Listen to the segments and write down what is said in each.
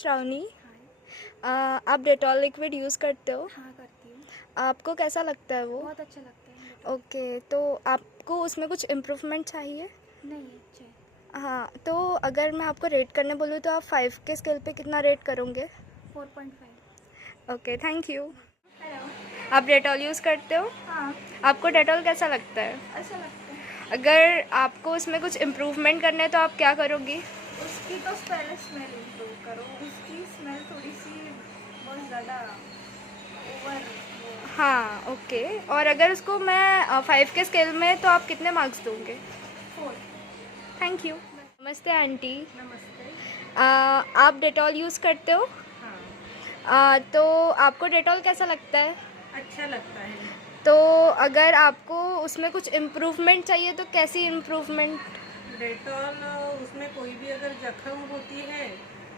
श्रावणी। हाँ। आप Dettol liquid use करते हो? हाँ, करती हूँ। आपको कैसा लगता है वो? बहुत अच्छा लगता है डेटॉल। ओके, तो आपको उसमें कुछ इम्प्रूवमेंट चाहिए? नहीं, अच्छा है। हाँ, तो अगर मैं आपको रेट करने बोलूँ तो आप 5 के स्केल पे कितना रेट करोगे? 4.5। Okay, thank you. हेलो। आप डेटॉल यूज़ करते हो? हाँ, आपको डेटॉल कैसा लगता है? अच्छा लगता है। अगर आपको उसमें कुछ इम्प्रूवमेंट करना है तो आप क्या करोगी? उसकी तो पहले स्मेल इम्प्रूव करो। उसकी स्मेल थोड़ी सी बहुत ज़्यादा ओवर हाँ, ओके। और अगर उसको मैं 5 के स्केल में तो आप कितने मार्क्स दोगे? 4। Thank you. नमस्ते आंटी। नमस्ते। आप डेटॉल यूज़ करते हो? हाँ, तो आपको डेटॉल कैसा लगता है? अच्छा लगता है। तो अगर आपको उसमें कुछ इम्प्रूवमेंट चाहिए तो कैसी इम्प्रूवमेंट? डेटॉल उसमें कोई भी अगर जख्म होती है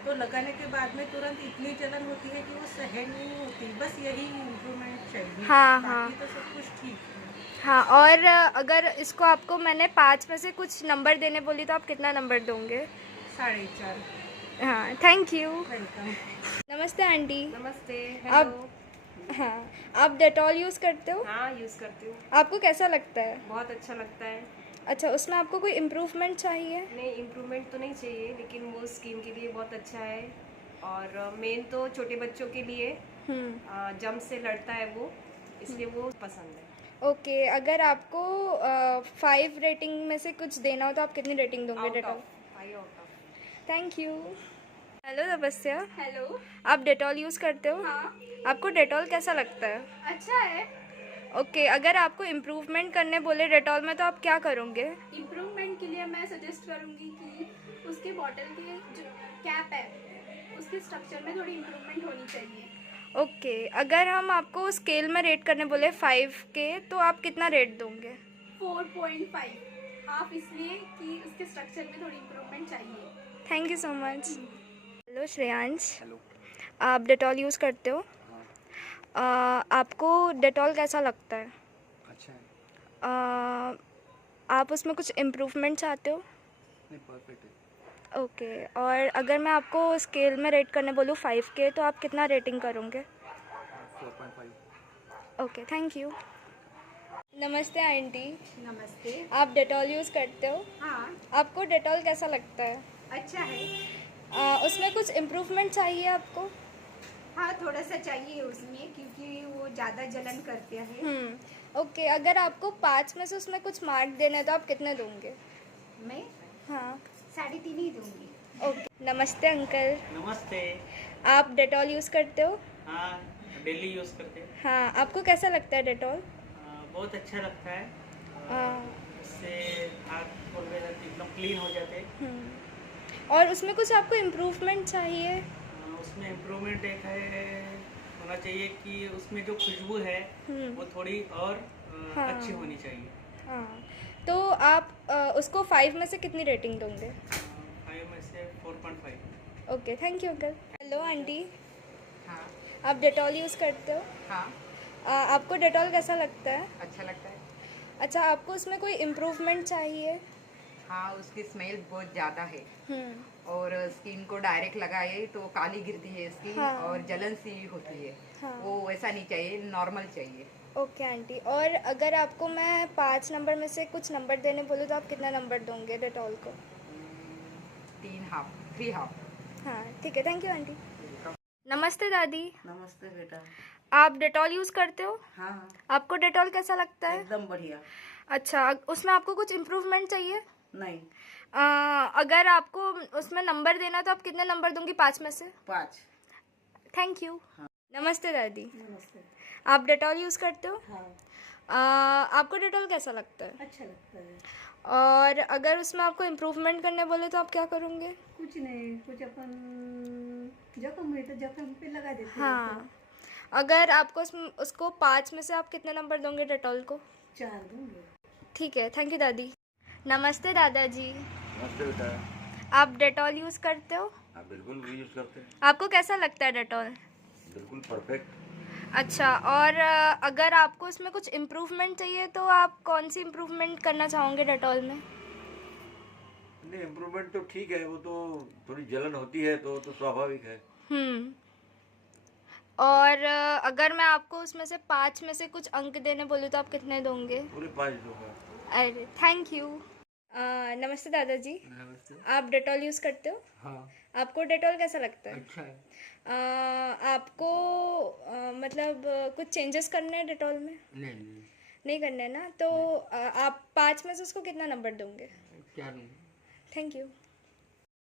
तो लगाने के बाद में तुरंत इतनी जलन होती है कि वो सहन नहीं होती। बस यही इम्प्रूवमेंट चाहिए। हाँ, हाँ। बाकी तो सब कुछ ठीक है। हाँ, और अगर इसको आपको मैंने 5 में से कुछ नंबर देने बोली तो आप कितना नंबर दोगे? 4.5। हाँ, थैंक यू। वेलकम। नमस्ते आंटी। नमस्ते। आप हेलो। हाँ, आप डेटॉल यूज़ करते हो? हाँ, यूज़ करती हूँ। आपको कैसा लगता है? बहुत अच्छा लगता है। अच्छा, उसमें आपको कोई इम्प्रूवमेंट चाहिए? नहीं, इम्प्रूवमेंट तो नहीं चाहिए, लेकिन वो स्किन के लिए बहुत अच्छा है। और मेन तो छोटे बच्चों के लिए जम से लड़ता है वो, इसलिए वो पसंद है। ओके, अगर आपको 5 रेटिंग में से कुछ देना हो तो आप कितनी रेटिंग दोगे out Dettol? Of 5 out of. Thank you. Hello तपस्या। हेलो। आप डेटॉल यूज़ करते हो? हाँ, आपको डेटॉल कैसा लगता है? अच्छा है। ओके, अगर आपको इम्प्रूवमेंट करने बोले डेटॉल में तो आप क्या करोगे? इम्प्रूवमेंट के लिए मैं सजेस्ट करूँगी कि उसके बॉटल के जो कैप है उसके स्ट्रक्चर में थोड़ी इम्प्रूवमेंट होनी चाहिए। ओके, अगर हम आपको स्केल में रेट करने बोले 5 के तो आप कितना रेट दोगे? 4.5। हाफ इसलिए कि उसके स्ट्रक्चर में थोड़ी इम्प्रूवमेंट चाहिए। Thank you so much. Hello Shreyansh. Hello. आप डेटॉल यूज़ करते हो? हाँ, आपको डेटॉल कैसा लगता है? अच्छा है। आप उसमें कुछ इम्प्रूवमेंट चाहते हो? नहीं, परफेक्ट है। ओके, और अगर मैं आपको स्केल में रेट करने बोलूँ 5 के तो आप कितना रेटिंग करोगे? 4.5। Okay, thank you. नमस्ते आंटी। नमस्ते। आप डेटॉल यूज़ करते हो? हाँ, आपको डेटॉल कैसा लगता है? अच्छा है। उसमें कुछ इम्प्रूवमेंट चाहिए आपको? हाँ, थोड़ा सा चाहिए उसमें क्योंकि वो ज़्यादा जलन करते हैं। ओके, अगर आपको 5 में से उसमें कुछ मार्क देने हैं तो आप कितने दोगे? मैं हाँ, 3.5 ही दूँगी। ओके। नमस्ते अंकल। नमस्ते। आप डेटॉल यूज़ करते हो? हाँ, डेली यूज़ करते हैं। हाँ, आपको कैसा लगता है डेटॉल? बहुत अच्छा लगता है। इससे हाथ वगैरह एकदम क्लीन हो जाते हैं। और उसमें कुछ आपको इम्प्रूवमेंट चाहिए? उसमें इम्प्रूवमेंट एक है होना चाहिए कि उसमें जो खुशबू है वो थोड़ी और हाँ। अच्छी होनी चाहिए। हाँ, तो आप उसको 5 में से कितनी रेटिंग दोगे? 5 में से 4.5। Okay, thank you uncle. Hello aunty. हाँ। आप डेटॉल यूज़ करते हो? हाँ, आपको डेटॉल कैसा लगता है? अच्छा लगता है। अच्छा, आपको उसमें कोई इम्प्रूवमेंट चाहिए? हाँ, उसकी स्मेल बहुत ज़्यादा है हम्म। और स्किन को डायरेक्ट लगाए तो काली गिरती है स्किन हाँ। और जलन सी होती है। हाँ। वो वैसा नहीं चाहिए, नॉर्मल चाहिए। ओके आंटी, और अगर आपको मैं 5 नंबर में से कुछ नंबर देने बोलूँ तो आप कितना नंबर दोगे डेटॉल को? 3 हाफ। हाँ, ठीक है, थैंक यू आंटी। नमस्ते दादी। नमस्ते बेटा। आप डेटॉल यूज़ करते हो? हाँ, आपको डेटॉल कैसा लगता है? एकदम बढ़िया। अच्छा, उसमें आपको कुछ इम्प्रूवमेंट चाहिए? नहीं, अगर आपको उसमें नंबर देना तो आप कितने नंबर दूंगी 5 में से? 5। Thank you. नमस्ते दादी। नमस्ते। आप डेटॉल यूज़ करते हो? हाँ, आपको डेटॉल कैसा लगता है? अच्छा लगता है। और अगर उसमें आपको इम्प्रूवमेंट करने बोले तो आप क्या करोगे? कुछ नहीं, कुछ अपन जख्म हुई तो जख्म पे लगा देते हैं। हाँ, अगर आपको उसको 5 में से आप कितने नंबर दोगे डेटॉल को? 4 दूँगी। ठीक है, थैंक यू दादी। नमस्ते दादाजी। नमस्ते बेटा। आप डेटॉल यूज़ करते हो? हाँ, बिल्कुल भी यूज़ करते हैं। आपको कैसा लगता है डेटॉल? बिल्कुल परफेक्ट। अच्छा, और अगर आपको उसमें कुछ इम्प्रूवमेंट चाहिए तो आप कौन सी इम्प्रूवमेंट करना चाहोगे डेटॉल में? नहीं, इम्प्रूवमेंट तो ठीक है, वो तो थोड़ी जलन होती है तो स्वाभाविक है। और अगर मैं आपको उसमें से 5 में से कुछ अंक देने बोलूँ तो आप कितने दोगे? पूरे 5 दूंगा। अरे थैंक यू। नमस्ते दादाजी। नमस्ते। आप डेटॉल यूज़ करते हो? हाँ, आपको डेटॉल कैसा लगता है? अच्छा है। आपको मतलब कुछ चेंजेस करने हैं डेटॉल में? नहीं, नहीं करने हैं ना, तो आप 5 में से उसको कितना नंबर दोगे? 4 थैंक यू।